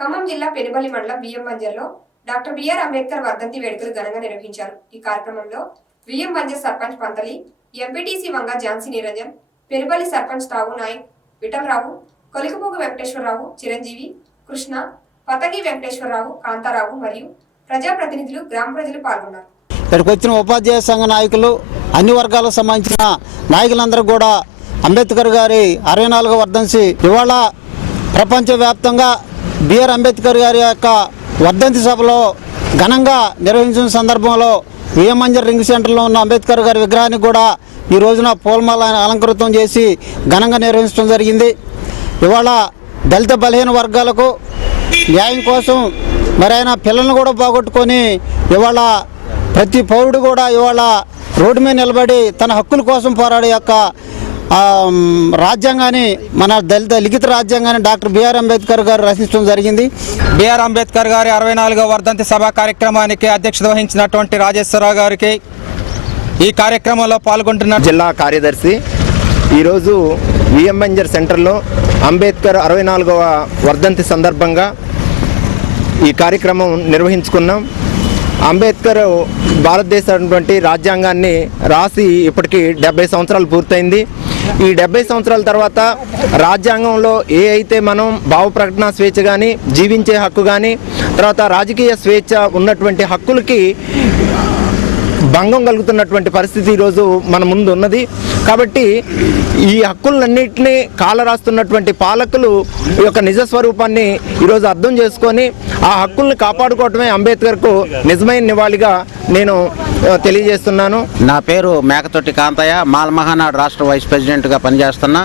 ఖమ్మం జిల్లా పెనుబల్లి మండలం బియ్యం మంజర్లో డాక్టర్ బిఆర్ అంబేద్కర్ వర్ధంతి వేడుకలు ఘనంగా నిర్వహించారు. ఈ కార్యక్రమంలో బియ్యం మంజర్ సర్పంచ్ పంతలి ఎంపీటీసీ వంగ ఝాన్సీ నిరంజన్ పెనుబల్లి సర్పంచ్ తావు నాయక్ విఠలరావు కొలికపోగు వెంకటేశ్వరరావు చిరంజీవి కృష్ణ పతంగి వెంకటేశ్వరరావు కాంతారావు మరియు ప్రజాప్రతినిధులు గ్రామ ప్రజలు పాల్గొన్నారు. ఇక్కడికి వచ్చిన ఉపాధ్యాయ సంఘ నాయకులు అన్ని వర్గాలకు సంబంధించిన నాయకులందరూ కూడా అంబేద్కర్ గారి అరవై నాలుగో వర్ధంసి ఇవాళ ప్రపంచవ్యాప్తంగా బిఆర్ అంబేద్కర్ గారి యొక్క వర్ధంతి సభలో ఘనంగా నిర్వహించిన సందర్భంలో వియమంజర్ రింగ్ సెంటర్లో ఉన్న అంబేద్కర్ గారి విగ్రహానికి కూడా ఈ రోజున పూలమాల అలంకృతం చేసి ఘనంగా నిర్వహించడం జరిగింది. ఇవాళ దళిత బలహీన వర్గాలకు న్యాయం కోసం మరి ఆయన పిల్లలను కూడా పోగొట్టుకొని ఇవాళ ప్రతి పౌరుడు కూడా ఇవాళ రోడ్డు మీద నిలబడి తన హక్కుల కోసం పోరాడే యొక్క రాజ్యాంగాన్ని మన దళిత లిఖిత రాజ్యాంగాన్ని డాక్టర్ బిఆర్ అంబేద్కర్ గారు రచించడం జరిగింది. బిఆర్ అంబేద్కర్ గారి అరవై నాలుగవ వర్ధంతి సభ కార్యక్రమానికి అధ్యక్షత వహించినటువంటి రాజేశ్వరరావు గారికి ఈ కార్యక్రమంలో పాల్గొంటున్న జిల్లా కార్యదర్శి ఈరోజు విఎంఎంజర్ సెంటర్లో అంబేద్కర్ అరవై నాలుగవ వర్ధంతి సందర్భంగా ఈ కార్యక్రమం నిర్వహించుకున్నాం. అంబేద్కర్ భారతదేశటువంటి రాజ్యాంగాన్ని రాసి ఇప్పటికీ డెబ్బై సంవత్సరాలు పూర్తయింది. ఈ డెబ్బై సంవత్సరాల తర్వాత రాజ్యాంగంలో ఏ అయితే మనం భావ ప్రకటన స్వేచ్ఛ కానీ జీవించే హక్కు కానీ తర్వాత రాజకీయ స్వేచ్ఛ ఉన్నటువంటి హక్కులకి భంగం కలుగుతున్నటువంటి పరిస్థితి ఈరోజు మన ముందు ఉన్నది. కాబట్టి ఈ హక్కులన్నింటినీ కాలరాస్తున్నటువంటి పాలకులు ఈ యొక్క నిజ స్వరూపాన్ని ఈరోజు అర్థం చేసుకొని ఆ హక్కుల్ని కాపాడుకోవటమే అంబేద్కర్కు నిజమైన నివాళిగా నేను తెలియజేస్తున్నాను. నా పేరు మేకతోటి కాంతయ్య. మాల్ మహానాడు రాష్ట్ర వైస్ ప్రెసిడెంట్గా పనిచేస్తున్నా.